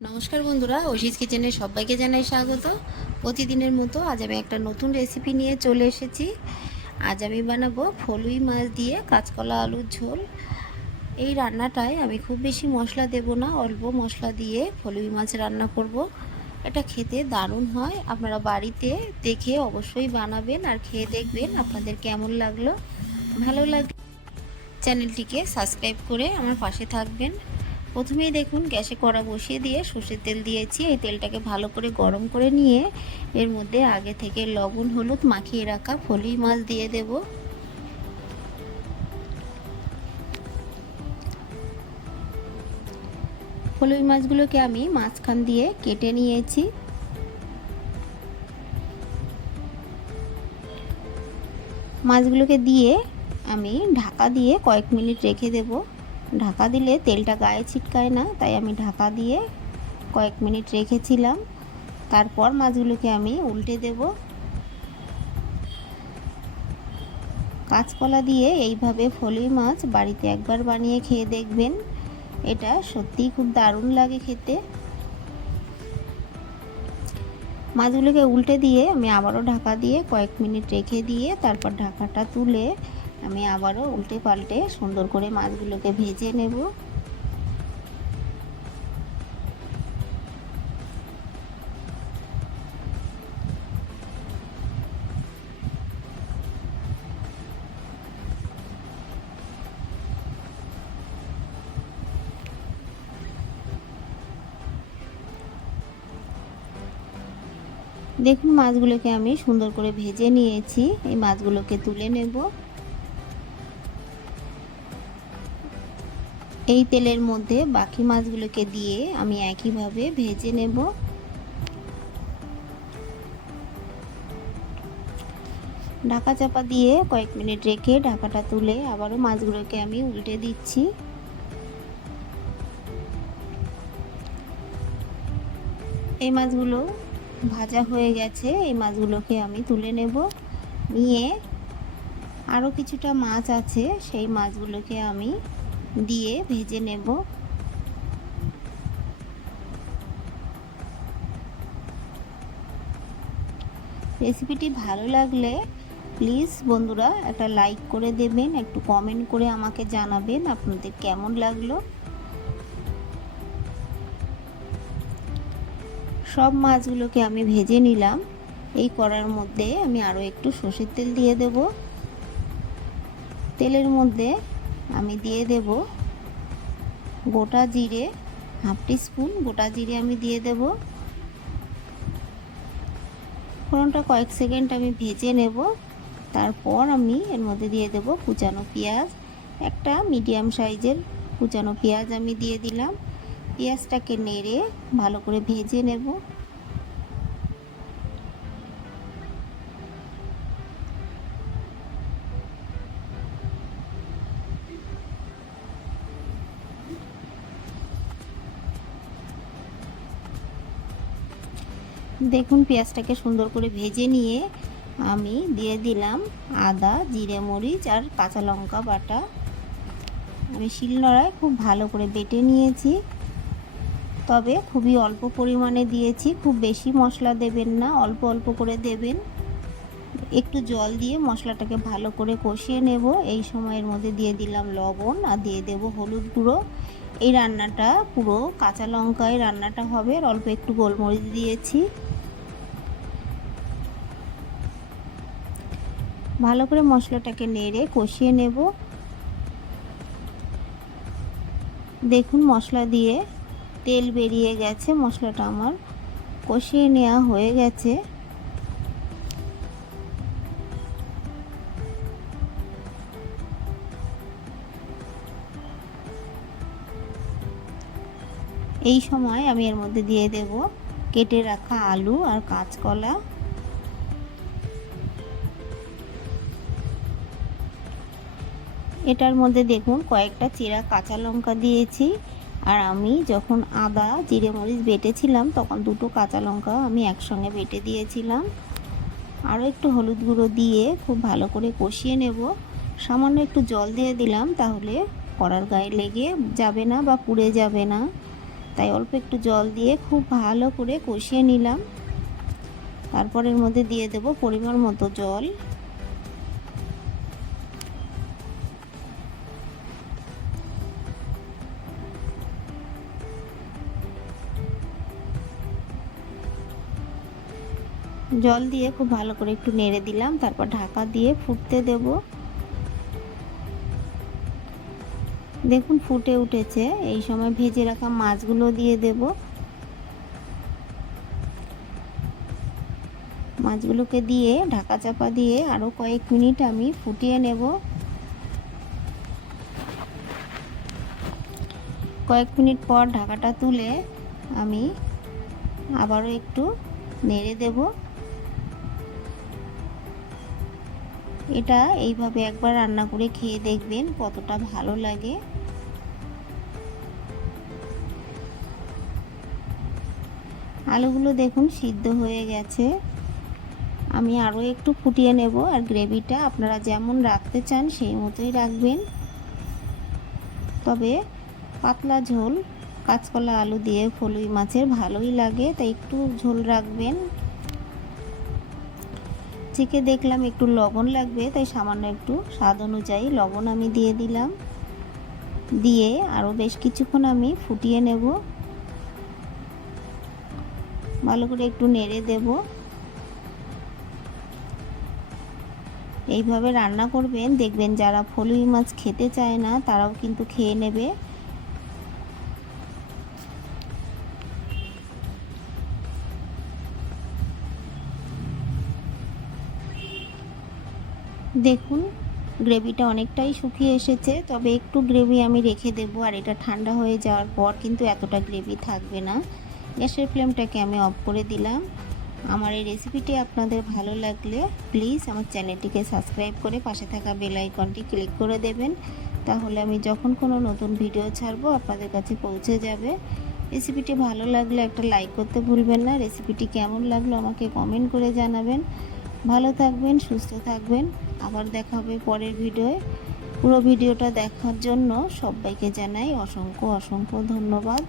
নমস্কার বন্ধুরা ওশিস কিচেনে সবাইকে জানাই স্বাগত। প্রতিদিনের মতো আজ আমি একটা নতুন রেসিপি নিয়ে চলে এসেছি। আজ আমি বানাবো ফলুই মাছ দিয়ে কাঁচকলা আলুর ঝোল। এই রান্নাটায় আমি খুব বেশি মশলা দেব না, অল্প মশলা দিয়ে ফলুই মাছ রান্না করব। এটা খেতে দারুণ হয়, আপনারা বাড়িতে দেখে অবশ্যই বানাবেন আর খেয়ে দেখবেন আপনাদের কেমন লাগল। ভালো লাগলে চ্যানেলটিকে সাবস্ক্রাইব করে আমার পাশে থাকবেন। প্রথমেই দেখুন গ্যাসে কড়া বসিয়ে দিয়ে সর্ষের তেল দিয়েছি। এই তেলটাকে ভালো করে গরম করে নিয়ে এর মধ্যে আগে থেকে লবণ, হলুদ মাখিয়ে রাখা ফলি মাছ দিয়ে দেব। ফলুই মাছগুলোকে আমি মাঝখান দিয়ে কেটে নিয়েছি। মাছগুলোকে দিয়ে আমি ঢাকা দিয়ে কয়েক মিনিট রেখে দেবো। ঢাকা দিলে তেলটা গায়ে ছিটকায় না, তাই আমি ঢাকা দিয়ে কয়েক মিনিট রেখেছিলাম। তারপর মাছগুলোকে আমি উল্টে দেব। কাঁচকলা দিয়ে এইভাবে ফলি মাছ বাড়িতে একবার বানিয়ে খেয়ে দেখবেন। এটা সত্যিই খুব দারুণ লাগে খেতে। মাছগুলোকে উল্টে দিয়ে আমি আবারও ঢাকা দিয়ে কয়েক মিনিট রেখে দিয়ে তারপর ঢাকাটা তুলে আমি আবারও উল্টে পাল্টে সুন্দর করে মাছগুলোকে ভেজে নেব। দেখুন মাছগুলোকে আমি সুন্দর করে ভেজে নিয়েছি। এই মাছগুলোকে তুলে নেব। এই তেলের মধ্যে বাকি মাছগুলোকে দিয়ে আমি একইভাবে ভেজে নেব। ঢাকা চাপা দিয়ে কয়েক মিনিট রেখে ঢাকাটা তুলে আবারও মাছগুলোকে আমি উল্টে দিচ্ছি। এই মাছগুলো ভাজা হয়ে গেছে, এই মাছগুলোকে আমি তুলে নেব। নিয়ে আরও কিছুটা মাছ আছে, সেই মাছগুলোকে আমি দিয়ে ভেজে নেব। রেসিপিটি ভালো লাগলে প্লিজ বন্ধুরা একটা লাইক করে দেবেন, একটু কমেন্ট করে আমাকে জানাবেন আপনাদের কেমন লাগল। সব মাছগুলোকে আমি ভেজে নিলাম। এই কড়ার মধ্যে আমি আরও একটু সর্ষের তেল দিয়ে দেব। তেলের মধ্যে আমি দিয়ে দেব গোটা জিরে, হাফ স্পুন গোটা জিরে আমি দিয়ে দেব। ফোড়নটা কয়েক সেকেন্ড আমি ভেজে নেব। তারপর আমি এর মধ্যে দিয়ে দেব কুচানো পেঁয়াজ। একটা মিডিয়াম সাইজের কুচানো পেঁয়াজ আমি দিয়ে দিলাম। পেঁয়াজটাকে নেড়ে ভালো করে ভেজে নেব। দেখুন পেঁয়াজটাকে সুন্দর করে ভেজে নিয়ে আমি দিয়ে দিলাম আদা, জিরে, মরিচ আর কাঁচা লঙ্কা বাটা। আমি শিলনোড়ায় খুব ভালো করে বেটে নিয়েছি। তবে খুবই অল্প পরিমাণে দিয়েছি, খুব বেশি মশলা দেবেন না, অল্প অল্প করে দেবেন। একটু জল দিয়ে মশলাটাকে ভালো করে কষিয়ে নেব। এই সময়ের মধ্যে দিয়ে দিলাম লবণ আর দিয়ে দেব হলুদ গুঁড়ো। এই রান্নাটা পুরো কাঁচা লঙ্কায় রান্নাটা হবে, আর অল্প একটু গোলমরিচ দিয়েছি। ভালো করে মশলাটাকে নেড়ে কষিয়ে নেব। দেখুন মশলা দিয়ে তেল বেরিয়ে গেছে, মশলাটা আমার কষিয়ে নেওয়া হয়ে গেছে। এই সময় আমি এর মধ্যে দিয়ে দেব কেটে রাখা আলু আর কাঁচকলা। এটার মধ্যে দেখুন কয়েকটা চেরা কাঁচা লঙ্কা দিয়েছি। আর আমি যখন আদা, জিরে, মরিচ বেটেছিলাম, তখন দুটো কাঁচা লঙ্কা আমি একসঙ্গে বেটে দিয়েছিলাম। আরও একটু হলুদ গুঁড়ো দিয়ে খুব ভালো করে কষিয়ে নেব। সামান্য একটু জল দিয়ে দিলাম, তাহলে কড়ার গায়ে লেগে যাবে না বা পুড়ে যাবে না। তাই অল্প একটু জল দিয়ে খুব ভালো করে কষিয়ে নিলাম। তারপরের মধ্যে দিয়ে দেব পরিমাণ মতো জল। জল দিয়ে খুব ভালো করে একটু নেড়ে দিলাম, তারপর ঢাকা দিয়ে ফুটতে দেব। দেখুন ফুটে উঠেছে, এই সময় ভেজে রাখা মাছগুলো দিয়ে দেব। মাছগুলোকে দিয়ে ঢাকা চাপা দিয়ে আরও কয়েক মিনিট আমি ফুটিয়ে নেব। কয়েক মিনিট পর ঢাকাটা তুলে আমি আবারও একটু নেড়ে দেবো। এটা এইভাবে একবার রান্না করে খেয়ে দেখবেন কতটা ভালো লাগে। আলুগুলো দেখুন সিদ্ধ হয়ে গেছে। আমি আরও একটু ফুটিয়ে নেব আর গ্রেভিটা আপনারা যেমন রাখতে চান সেই মতোই রাখবেন। তবে পাতলা ঝোল, কাঁচকলা আলু দিয়ে ফলুই মাছের ভালোই লাগে, তাই একটু ঝোল রাখবেন। থেকে দেখলাম একটু লবণ লাগবে, তাই সামান্য একটু স্বাদ অনুযায়ী লবণ আমি দিয়ে দিলাম। দিয়ে আরও বেশ কিছুক্ষণ আমি ফুটিয়ে নেব। ভালো করে একটু নেড়ে দেব। এইভাবে রান্না করবেন, দেখবেন যারা ফলুই মাছ খেতে চায় না, তারাও কিন্তু খেয়ে নেবে। দেখুন, গ্রেভিটা অনেকটাই শুকিয়ে এসেছে, তবে একটু গ্রেভি আমি রেখে দেবো, আর এটা ঠান্ডা হয়ে যাওয়ার পর কিন্তু এতটা গ্রেভি থাকবে না। গ্যাসের ফ্লেমটাকে আমি অফ করে দিলাম। আমার এই রেসিপিটি আপনাদের ভালো লাগলে প্লিজ আমার চ্যানেলটিকে সাবস্ক্রাইব করে পাশে থাকা বেল আইকনটি ক্লিক করে দেবেন। তাহলে আমি যখন কোনো নতুন ভিডিও ছাড়বো আপনাদের কাছে পৌঁছে যাবে। রেসিপিটি ভালো লাগলে একটা লাইক করতে ভুলবেন না। রেসিপিটি কেমন লাগল আমাকে কমেন্ট করে জানাবেন। ভালো থাকবেন, সুস্থ থাকবেন। আবার দেখা হবে পরের ভিডিওয়ে। পুরো ভিডিওটা দেখার জন্য সবাইকে জানাই অসংখ্য অসংখ্য ধন্যবাদ।